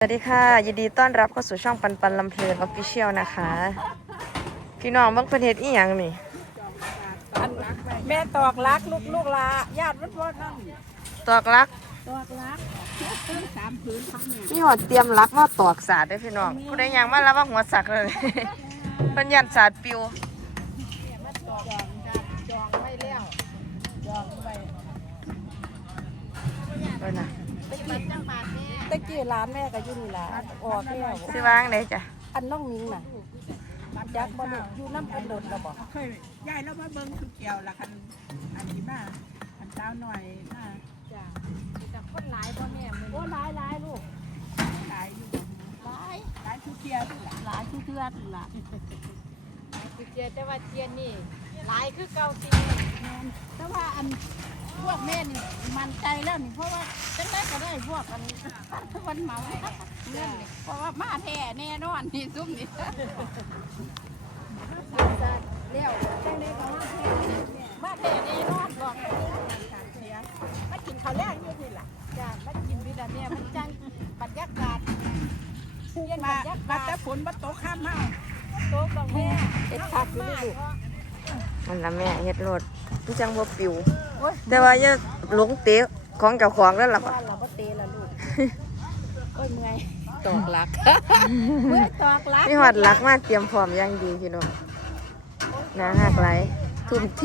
สวัสดีค่ะ ยินดีต้อนรับเข้าสู่ช่องปันปันลำเพลินออฟฟิเชียลนะคะ พี่น้องเบิ่งประเทศอีหยังนี่อันแม่ตอกลักลูกลูกลาญาติมันพ่อนั่งตอกลัก ตอกลักสามผืนทั้งแม่มีหอดเตรียมลักมาตอกสาดด้วยพี่น้องผู้ใดยังมารับว่าหัวสักเลยเพิ่นยันสาดปิวมาตอกจองจองไว้แล้วจองไว้เพิ่นน่ะตะกี้ ตะกี้ร้านแม่ก็อยู่นี่ล่ะออกแล้วสิวางได้จ้ะอันน้องมิงน่ะจักบ่ได้อยู่น้ำกันโดดแล้วบ่เคยยายเรามาเบิ่งคือเกี่ยวละคันอันนี้มาอันเช้าหน่อยมาจ้ะแต่คนหลายพ่อแม่มึงโอ้หลายหลายลูกขายอยู่หลายขายทุกเที่ยวนี่ล่ะหลายทุกเทื่อนั่นล่ะคือเจียแต่ว่าเจียนนี่หลายคือเก่าจริงแต่ว่าอัน พวกแม่นี่มันใจแล้วนี่เพราะว่าจังได๋ก็ได้พวกอันวันเหมาเงินนี่เพราะว่ามาแท้แน่นอนนี่ซุ่มนี่แล้วจังได้ก็ว่ามาแท้แน่นอนบอกมากินข้าวแรกอยู่นี่ล่ะจ้ามันกินวิตามินมันจังบรรยากาศเปลี่ยนบรมารยามาากแต่ศฝนมาตกข้ามเฮาโต๊ะบางแม่เอ็ดคักอยู่ลูก มันละแม่เฮ็ดรถมันจังบ่ปิว แต่ว่าอย่าหลงเตะของเจ้าของนั่นล่ะบ้านเราบ่เตะละลูกโอ้ยเมื่อยตอกหลักเมื่อยตอกหลักมีหอดลักมาเตรียมพร้อมอย่างดีพี่น้องนะหักไหลายทุ่มเท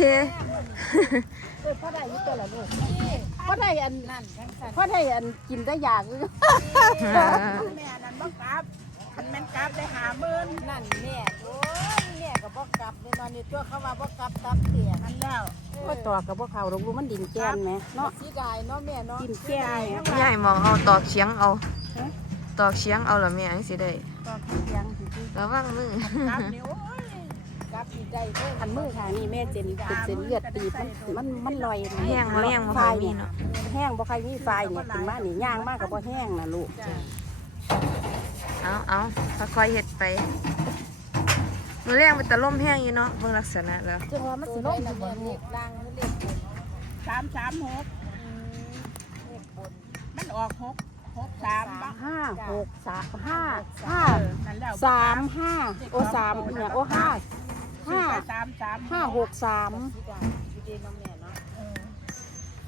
เอ้ยพ่อได้อยู่ตัวละลูกพ่อได้อันนั่นจังสันพ่อได้อันกินได้อยากอยู่แม่นั่นบ่กลับคันแม่นกลับได้หาหมื่นนั่นแม่โอ้ยแม่ ก็บ่กลับเนี่ยนอนนี่ตัวเขาว่าบ่กลับตับเสียอันแล้วพ่อตอกกับพ่อเขาลงรู้มันดินแก้นไหมเนาะสิได้เนาะแม่เนาะดินแก้นไหมยายมองเอาตอกเฉียงเอาฮะตอกเฉียงเอาละแม่จังสิได้ตอกเสียงสิระวังมือกลับนี่โอ้ยกลับอีกได้เด้ออันมือทางนี่แม่เจนเป็นเส้นเลือดตีบมันมันมันลอยแห้งบ่แห้งบ่ค่อยมีเนาะแห้งบ่ใครมีไฟเนี่ยถึงมานี่ย่างมากกับบ่แห้งนะลูกเอาเอาค่อยๆเฮ็ดไป มือแรงเป็นตะล่มแห้งอยู่เนาะเบิ่งลักษณะแล้วจังว่ามันตัสิวลได้งละสิแม่บ่เลลูกขล่างหรือเลขบนสามสามหกอืมเลขบนมันออกหกหกสามบ้างห้าหกสามห้าห้าเออนั่นแล้วสามห้าโอสามเนี่ยโอห้าซื้อห้าไปสามสามห้าหกสามสิได้อยู่ดีเนาะแม่เนาะ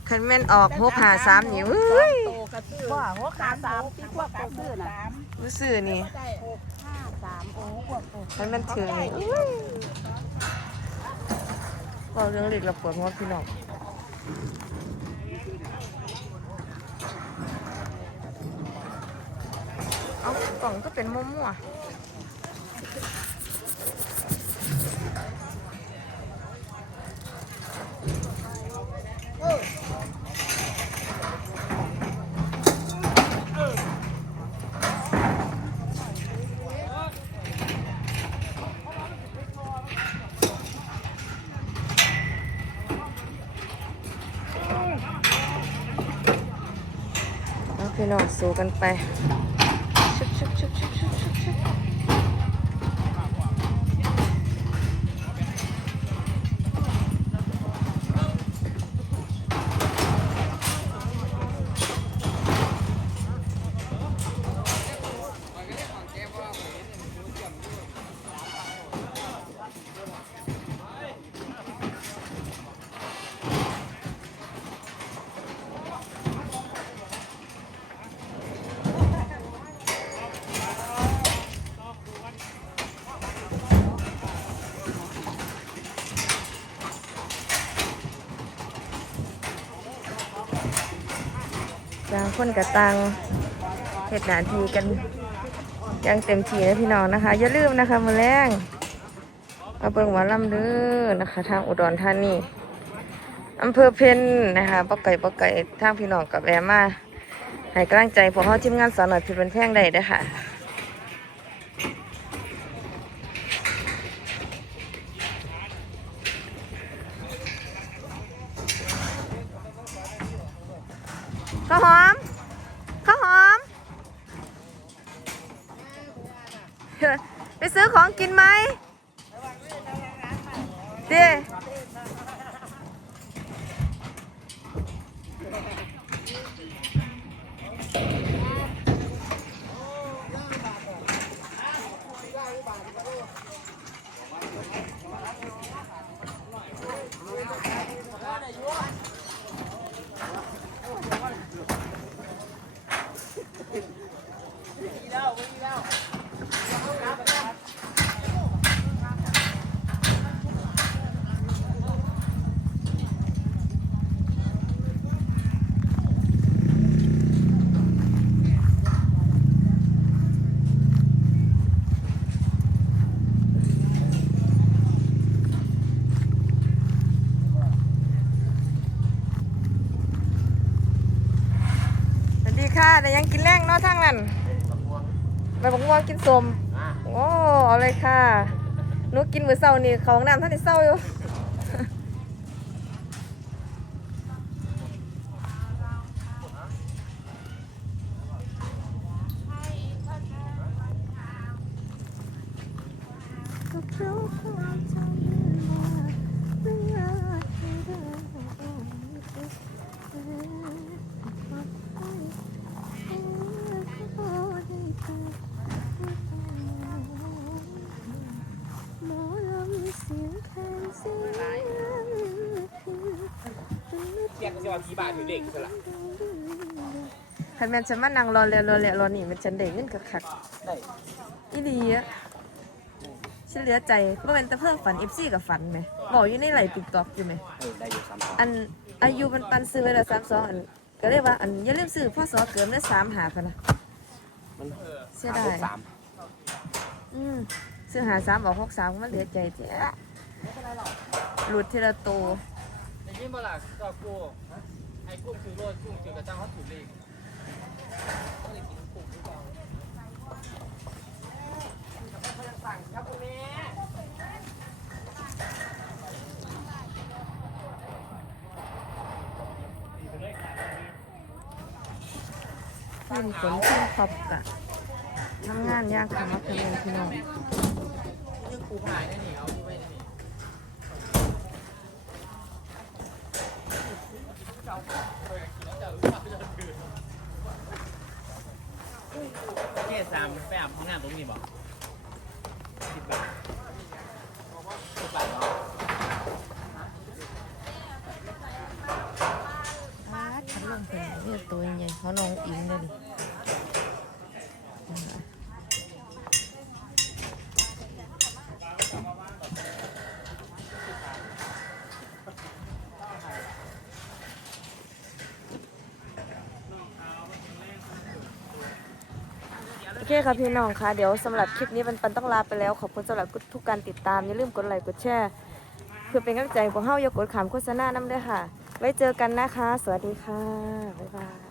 คันแม่นออกหกหาสามนี่เฮ้ยโตกระซื้อว่าหกสามสามที่พวกเขาซื้อน่ะสามรู้สึกนี่ได้หกห้า สามโอ้พวกโอ้คันแม่นถึงนี่อุ้ยบอกเรื่องเล็กแล้วปวดหัวพี่น้องเอากล่องก็เป็นมั่วๆ พี่น้องสู้กันไป ต่างคนกับต่างเหตุหนาทีกันยังเต็มที่นะพี่น้องนะคะ อย่าลืมนะคะมือแรงมาเบิ่งหมาลำเด้อนะคะ ทางอุดรธานีอำเภอเพนนะคะปะไก่ปะไก่ทางพี่น้องกับแอมมาให้กำลังใจพวกเขาทีมงานสาวหน่อยผิดเป็นแพงได้ด้อค่ะ ข้าวหอมข้าวหอม ไปซื้อของกินไหมเด้ แต่ยังกินแรงเนาะทางนั้นไปบอกง่วงกินสมโอ้เอาเลยค่ะหนูกินมื้อเช้านี่เขาห้องน้ำท่านได้เศร้าอยู่เรียกว่า กี่บาทอยู่เด็กสละคันแม่นฉันมานั่งรอแล้วรอแล้วรอนี่มันฉันได้เงินคักได้อีหลีอะฉันเหลือใจบ่แม่นแต่เพิ่มฝัน FC กับฝันไหมบอกอยู่ในไหล TikTok อยู่ไหมเออได้อยู่สามสองอันอายุมันปันซื้อไว้ละ32อันก็เรียกว่าอันอย่าลืมซื้อพ่อสอเกิมได้3หาพะนะมันเสียดายสามอืมซื้อหา3ออก6 3มันเหลือใจเจ้าหลุดทีละโตว นยิ่งบลาก็กูไอ้กุ้งคือโรดกุ้งคือกระเจ้าเขาถูกเลขขึ้นฝนขึ้นขอบกะทำงานยากค่ะมาเป็นพี่น้องยิ่งกูหายได้หนิเอา ที่ไว้ได้หนิแค่สามไปอาบห้องน้ำตรงนี้บอกสิบบาทสิบบาทเนาะ อ่าฉันลงไปเนี่ยตัวใหญ่เขาน้องอิงเลยดิโอ เคค่ะพี่น้องค่ะ เดี๋ยวสำหรับคลิปนี้มันปันต้องลาไปแล้ว ขอบคุณสำหรับทุกการติดตาม อย่าลืมกดไลค์กดแชร์เพื่อเป็นกำลังใจของเฮาอย่ากดขามโฆษณานำด้วยค่ะ ไว้เจอกันนะคะ สวัสดีค่ะ บ๊ายบาย